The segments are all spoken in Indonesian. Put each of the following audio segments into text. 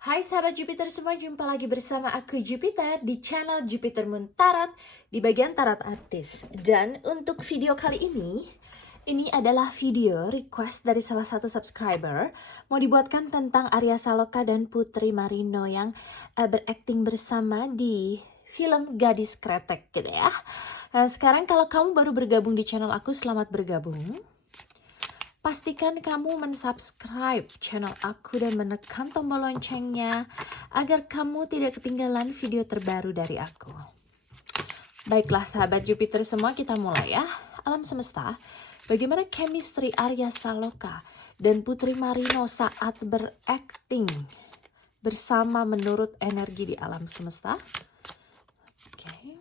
Hai sahabat Jupiter semua, jumpa lagi bersama aku Jupiter di channel Jupiter Moon Tarot di bagian Tarot Artis. Dan untuk video kali ini adalah video request dari salah satu subscriber mau dibuatkan tentang Arya Saloka dan Putri Marino yang berakting bersama di film Gadis Kretek gitu ya. Nah, sekarang kalau kamu baru bergabung di channel aku, selamat bergabung. Pastikan kamu mensubscribe channel aku dan menekan tombol loncengnya agar kamu tidak ketinggalan video terbaru dari aku. Baiklah sahabat Jupiter semua, kita mulai ya. Alam semesta, bagaimana chemistry Arya Saloka dan Putri Marino saat berakting bersama menurut energi di alam semesta? Oke.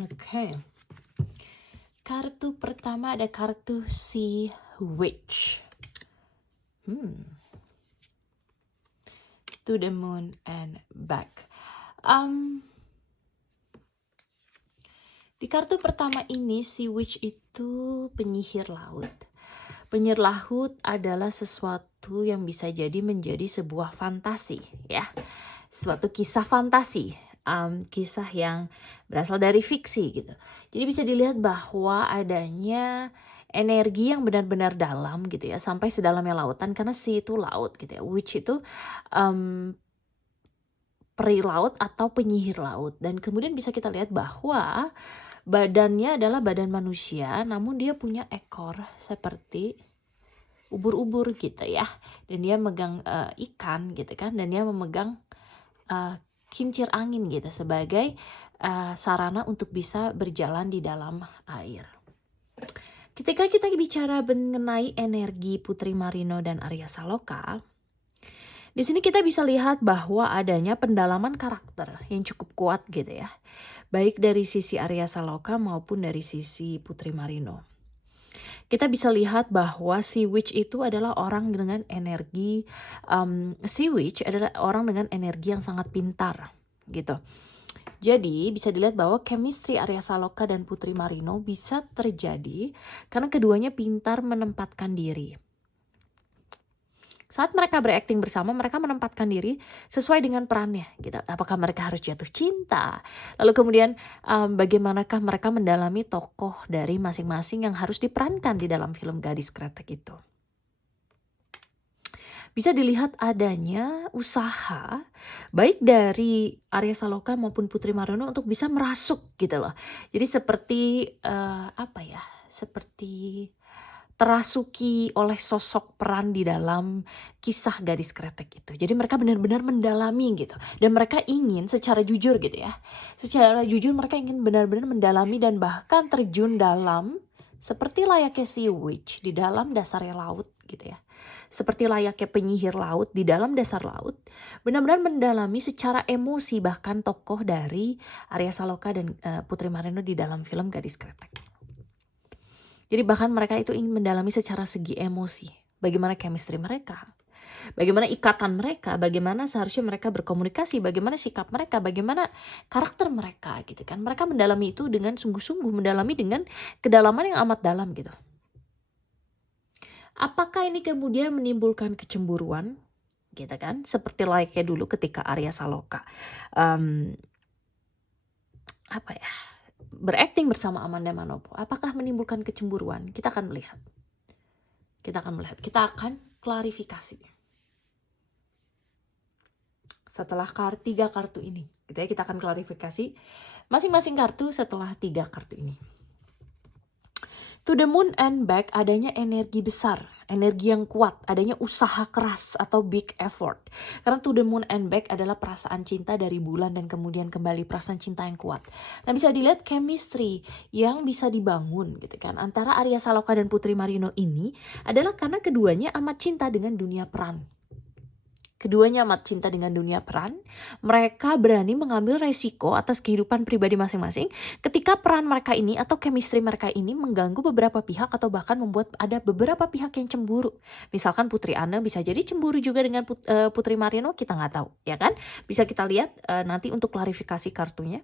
Oke. Kartu pertama ada kartu Sea Witch. To the moon and back. Di kartu pertama ini, Sea Witch itu penyihir laut. Penyihir laut adalah sesuatu yang bisa jadi menjadi sebuah fantasi, ya, suatu kisah fantasi, kisah yang berasal dari fiksi gitu. Jadi bisa dilihat bahwa adanya energi yang benar-benar dalam gitu ya, sampai sedalamnya lautan, karena sea itu laut gitu ya, witch itu peri laut atau penyihir laut. Dan kemudian bisa kita lihat bahwa badannya adalah badan manusia, namun dia punya ekor seperti ubur-ubur gitu ya, dan dia megang ikan gitu kan, dan dia memegang kincir angin gitu sebagai sarana untuk bisa berjalan di dalam air. Ketika kita bicara mengenai energi Putri Marino dan Arya Saloka, di sini kita bisa lihat bahwa adanya pendalaman karakter yang cukup kuat gitu ya, baik dari sisi Arya Saloka maupun dari sisi Putri Marino. Kita bisa lihat bahwa Sea Witch itu adalah orang dengan energi, Sea Witch adalah orang dengan energi yang sangat pintar gitu. Jadi bisa dilihat bahwa chemistry Arya Saloka dan Putri Marino bisa terjadi karena keduanya pintar menempatkan diri. Saat mereka berakting bersama, mereka menempatkan diri sesuai dengan perannya gitu. Apakah mereka harus jatuh cinta? Lalu kemudian bagaimanakah mereka mendalami tokoh dari masing-masing yang harus diperankan di dalam film Gadis Kretek itu. Bisa dilihat adanya usaha baik dari Arya Saloka maupun Putri Marino untuk bisa merasuk gitu loh. Jadi seperti seperti terasuki oleh sosok peran di dalam kisah Gadis Kretek itu. Jadi mereka benar-benar mendalami gitu. Dan mereka ingin secara jujur gitu ya. Secara jujur mereka ingin benar-benar mendalami dan bahkan terjun dalam seperti layaknya Sea Witch di dalam dasarnya laut gitu ya. Seperti layaknya penyihir laut di dalam dasar laut. Benar-benar mendalami secara emosi bahkan tokoh dari Arya Saloka dan Putri Marino di dalam film Gadis Kretek. Jadi bahkan mereka itu ingin mendalami secara segi emosi. Bagaimana chemistry mereka, bagaimana ikatan mereka, bagaimana seharusnya mereka berkomunikasi, bagaimana sikap mereka, bagaimana karakter mereka gitu kan. Mereka mendalami itu dengan sungguh-sungguh, mendalami dengan kedalaman yang amat dalam gitu. Apakah ini kemudian menimbulkan kecemburuan gitu kan? Seperti layaknya dulu ketika Arya Saloka berakting bersama Amanda Manopo, apakah menimbulkan kecemburuan? Kita akan melihat. Kita akan klarifikasi. Setelah 3 kartu ini, gitu ya, kita akan klarifikasi masing-masing kartu setelah 3 kartu ini. To the moon and back adanya energi besar, energi yang kuat, adanya usaha keras atau big effort. Karena to the moon and back adalah perasaan cinta dari bulan dan kemudian kembali perasaan cinta yang kuat. Nah bisa dilihat chemistry yang bisa dibangun gitu kan antara Arya Saloka dan Putri Marino ini adalah karena keduanya amat cinta dengan dunia peran. Keduanya amat cinta dengan dunia peran. Mereka berani mengambil resiko atas kehidupan pribadi masing-masing ketika peran mereka ini atau chemistry mereka ini mengganggu beberapa pihak atau bahkan membuat ada beberapa pihak yang cemburu. Misalkan Putri Anne bisa jadi cemburu juga dengan Putri Marino, kita nggak tahu ya kan. Bisa kita lihat nanti untuk klarifikasi kartunya.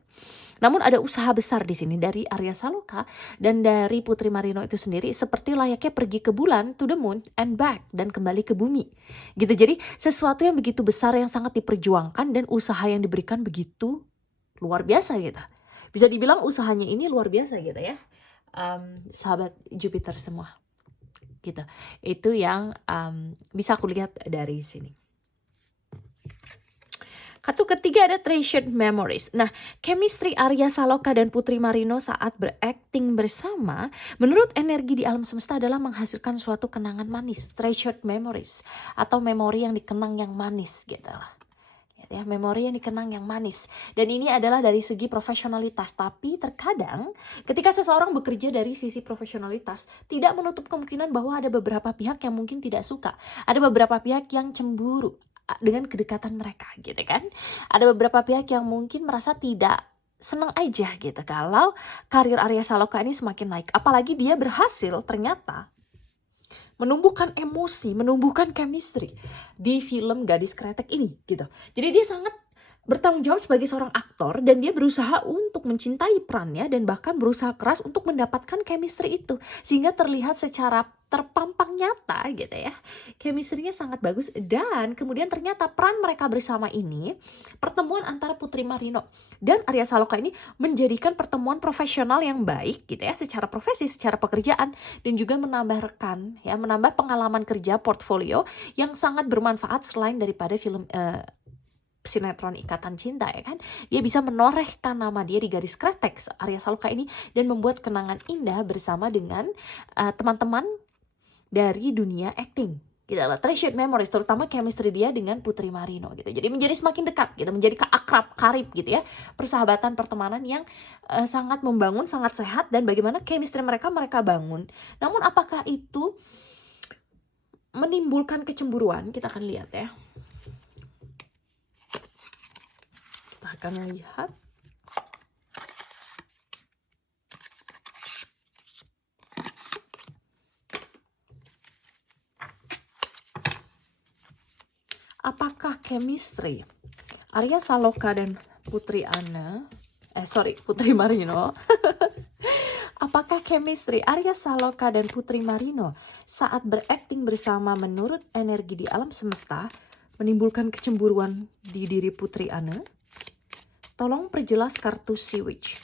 Namun ada usaha besar di sini dari Arya Saloka dan dari Putri Marino itu sendiri, seperti layaknya pergi ke bulan, to the moon and back, dan kembali ke bumi. Gitu. Jadi sesuatu yang begitu besar yang sangat diperjuangkan dan usaha yang diberikan begitu luar biasa gitu. Bisa dibilang usahanya ini luar biasa gitu ya. Sahabat Jupiter semua. Gitu. Itu yang bisa aku lihat dari sini. Kartu ketiga ada Treasured Memories. Nah, chemistry Arya Saloka dan Putri Marino saat berakting bersama, menurut energi di alam semesta adalah menghasilkan suatu kenangan manis, treasured memories, atau memori yang dikenang yang manis gitu lah. Ya, memori yang dikenang yang manis. Dan ini adalah dari segi profesionalitas. Tapi terkadang ketika seseorang bekerja dari sisi profesionalitas, tidak menutup kemungkinan bahwa ada beberapa pihak yang mungkin tidak suka. Ada beberapa pihak yang cemburu dengan kedekatan mereka gitu kan. Ada beberapa pihak yang mungkin merasa tidak senang aja gitu kalau karir Arya Saloka ini semakin naik. Apalagi dia berhasil ternyata menumbuhkan emosi, menumbuhkan chemistry di film Gadis Kretek ini gitu. Jadi dia sangat bertanggung jawab sebagai seorang aktor dan dia berusaha untuk mencintai perannya dan bahkan berusaha keras untuk mendapatkan chemistry itu sehingga terlihat secara terpampang nyata gitu ya. Chemistry-nya sangat bagus dan kemudian ternyata peran mereka bersama ini, pertemuan antara Putri Marino dan Arya Saloka ini menjadikan pertemuan profesional yang baik gitu ya, secara profesi, secara pekerjaan, dan juga menambah rekan ya, menambah pengalaman kerja portfolio yang sangat bermanfaat selain daripada film sinetron Ikatan Cinta ya kan. Dia bisa menorehkan nama dia di Gadis Kretek Arya Saloka ini dan membuat kenangan indah bersama dengan teman-teman dari dunia acting gitu lah. Treasured memories, terutama chemistry dia dengan Putri Marino gitu. Jadi menjadi semakin dekat gitu, menjadi akrab, karib gitu ya. Persahabatan, pertemanan yang sangat membangun, sangat sehat, dan bagaimana chemistry mereka bangun. Namun apakah itu menimbulkan kecemburuan? Kita akan lihat ya. Kita akan lihat. Apakah chemistry Arya Saloka dan Putri Marino apakah chemistry Arya Saloka dan Putri Marino saat berakting bersama menurut energi di alam semesta menimbulkan kecemburuan di diri Putri Anne? Tolong perjelas kartu Sea Witch.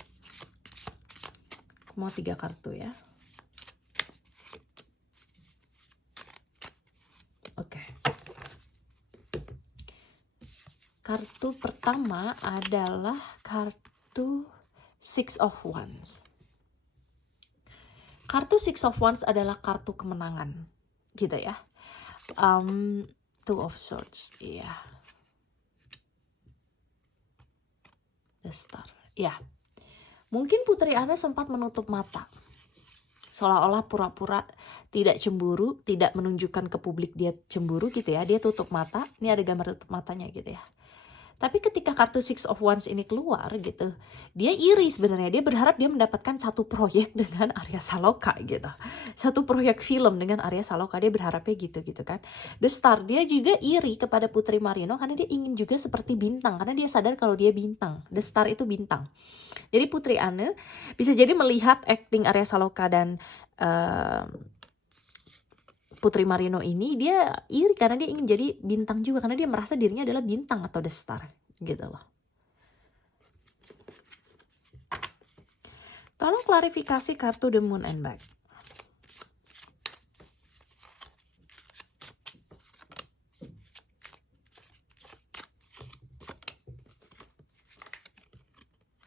Mau 3 kartu ya. Oke. Kartu pertama adalah kartu Six of Wands. Kartu Six of Wands adalah kartu kemenangan, gitu ya. Two of Swords, iya. The Star, ya. Mungkin Putri Anne sempat menutup mata, seolah-olah pura-pura tidak cemburu, tidak menunjukkan ke publik dia cemburu gitu ya. Dia tutup mata, ini ada gambar tutup matanya gitu ya. Tapi ketika kartu Six of Wands ini keluar gitu, dia iri sebenarnya. Dia berharap dia mendapatkan satu proyek dengan Arya Saloka gitu. Satu proyek film dengan Arya Saloka, dia berharapnya gitu kan. The Star, dia juga iri kepada Putri Marino karena dia ingin juga seperti bintang. Karena dia sadar kalau dia bintang. The Star itu bintang. Jadi Putri Anne bisa jadi melihat acting Arya Saloka dan Putri Marino ini, dia iri karena dia ingin jadi bintang juga, karena dia merasa dirinya adalah bintang atau the star gitu loh. Tolong klarifikasi kartu The Moon and Back.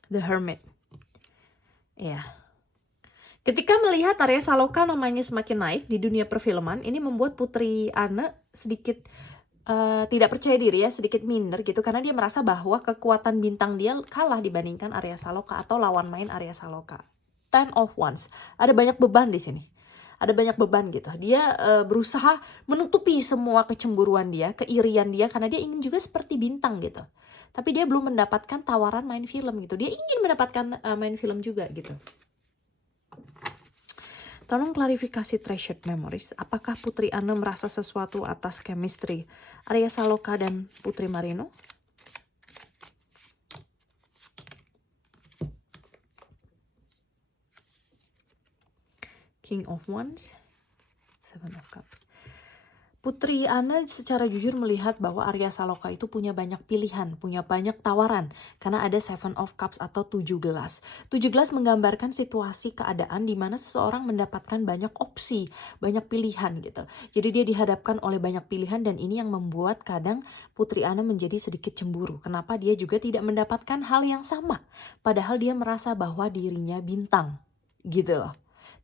The Hermit. Ya. Ketika melihat Arya Saloka namanya semakin naik di dunia perfilman, ini membuat Putri Anne sedikit tidak percaya diri ya, sedikit minder gitu, karena dia merasa bahwa kekuatan bintang dia kalah dibandingkan Arya Saloka atau lawan main Arya Saloka. Ten of Wands, ada banyak beban di sini. Ada banyak beban gitu. Dia berusaha menutupi semua kecemburuan dia, keirian dia, karena dia ingin juga seperti bintang gitu. Tapi dia belum mendapatkan tawaran main film gitu. Dia ingin mendapatkan main film juga gitu. Tolong klarifikasi Treasured Memories. Apakah Putri Anne merasa sesuatu atas chemistry Arya Saloka dan Putri Marino? King of Wands, Seven of Cups. Putri Ana secara jujur melihat bahwa Arya Saloka itu punya banyak pilihan, punya banyak tawaran. Karena ada Seven of Cups atau 7 gelas. 7 gelas menggambarkan situasi keadaan di mana seseorang mendapatkan banyak opsi, banyak pilihan gitu. Jadi dia dihadapkan oleh banyak pilihan dan ini yang membuat kadang Putri Ana menjadi sedikit cemburu. Kenapa dia juga tidak mendapatkan hal yang sama? Padahal dia merasa bahwa dirinya bintang gitu loh.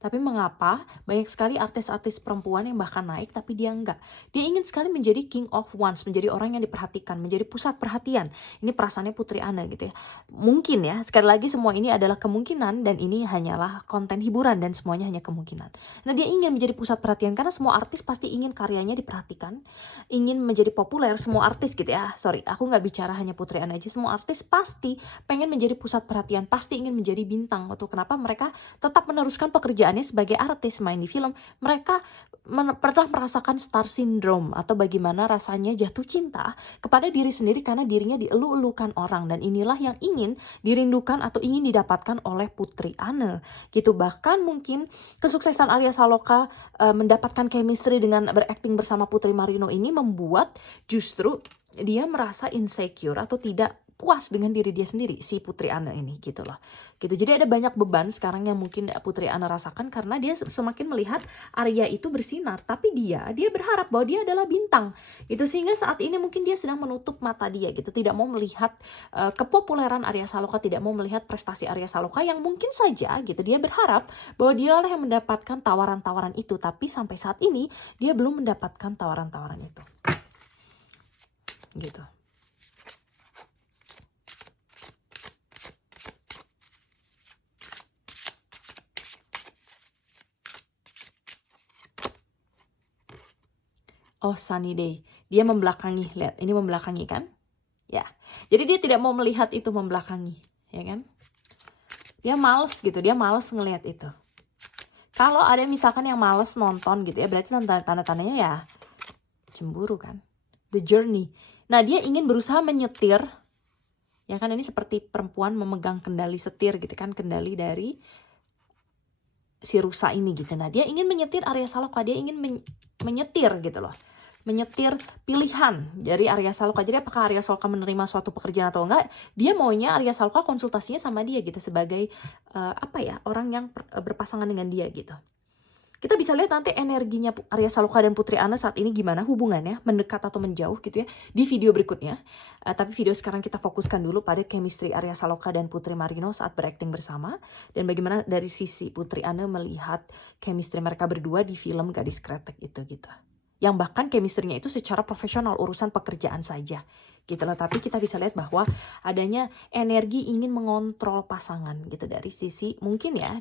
Tapi mengapa banyak sekali artis-artis perempuan yang bahkan naik tapi dia enggak. Dia ingin sekali menjadi King of Wands, menjadi orang yang diperhatikan, menjadi pusat perhatian. Ini perasaannya Putri Ana gitu ya. Mungkin ya, sekali lagi semua ini adalah kemungkinan dan ini hanyalah konten hiburan dan semuanya hanya kemungkinan. Nah dia ingin menjadi pusat perhatian karena semua artis pasti ingin karyanya diperhatikan, ingin menjadi populer, semua artis gitu ya. Sorry, aku nggak bicara hanya Putri Ana aja, semua artis pasti pengen menjadi pusat perhatian, pasti ingin menjadi bintang. Waktu kenapa mereka tetap meneruskan pekerjaannya sebagai artis main di film, mereka pernah merasakan star syndrome atau bagaimana rasanya jatuh cinta kepada diri sendiri karena dirinya dielu-elukan orang dan inilah yang ingin dirindukan atau ingin didapatkan oleh Putri Ana gitu. Bahkan mungkin kesuksesan Arya Saloka mendapatkan chemistry dengan berakting bersama Putri Marino ini membuat justru dia merasa insecure atau tidak puas dengan diri dia sendiri, si Putri Ana ini gitu loh. Gitu. Jadi ada banyak beban sekarang yang mungkin Putri Ana rasakan karena dia semakin melihat Arya itu bersinar, tapi dia berharap bahwa dia adalah bintang. Itu sehingga saat ini mungkin dia sedang menutup mata dia gitu, tidak mau melihat kepopuleran Arya Saloka, tidak mau melihat prestasi Arya Saloka yang mungkin saja gitu dia berharap bahwa dialah yang mendapatkan tawaran-tawaran itu, tapi sampai saat ini dia belum mendapatkan tawaran-tawaran itu. Gitu. Oh, sunny day. Dia membelakangi, lihat, ini membelakangi kan? Ya. Jadi dia tidak mau melihat itu membelakangi, ya kan? Dia males gitu, dia males ngelihat itu. Kalau ada misalkan yang males nonton gitu ya, berarti tanda-tandanya ya cemburu kan? The journey. Nah, dia ingin berusaha menyetir. Ya kan, ini seperti perempuan memegang kendali setir gitu kan, kendali dari si rusa ini gitu. Nah, dia ingin menyetir Arya Saloka, dia ingin menyetir gitu loh. Menyetir pilihan dari Arya Saloka. Jadi apakah Arya Saloka menerima suatu pekerjaan atau enggak, dia maunya Arya Saloka konsultasinya sama dia gitu sebagai orang yang berpasangan dengan dia gitu. Kita bisa lihat nanti energinya Arya Saloka dan Putri Ana saat ini gimana hubungannya, mendekat atau menjauh gitu ya, di video berikutnya. Tapi video sekarang kita fokuskan dulu pada chemistry Arya Saloka dan Putri Marino saat berakting bersama. Dan bagaimana dari sisi Putri Ana melihat chemistry mereka berdua di film Gadis Kretek itu gitu. Yang bahkan chemistry-nya itu secara profesional, urusan pekerjaan saja gitu loh. Tapi kita bisa lihat bahwa adanya energi ingin mengontrol pasangan gitu dari sisi mungkin ya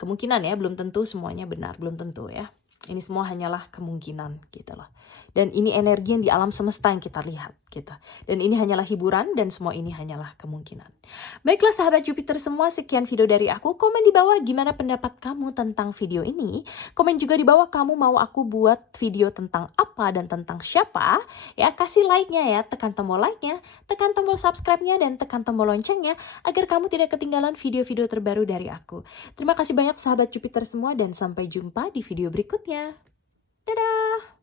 kemungkinan ya, belum tentu semuanya benar, belum tentu ya. Ini semua hanyalah kemungkinan gitu loh. Dan ini energi yang di alam semesta yang kita lihat gitu. Dan ini hanyalah hiburan dan semua ini hanyalah kemungkinan. Baiklah sahabat Jupiter semua, sekian video dari aku. Komen di bawah gimana pendapat kamu tentang video ini. Komen juga di bawah kamu mau aku buat video tentang apa dan tentang siapa. Ya, kasih like-nya ya, tekan tombol like-nya, tekan tombol subscribe-nya dan tekan tombol loncengnya agar kamu tidak ketinggalan video-video terbaru dari aku. Terima kasih banyak sahabat Jupiter semua dan sampai jumpa di video berikutnya. Dadah!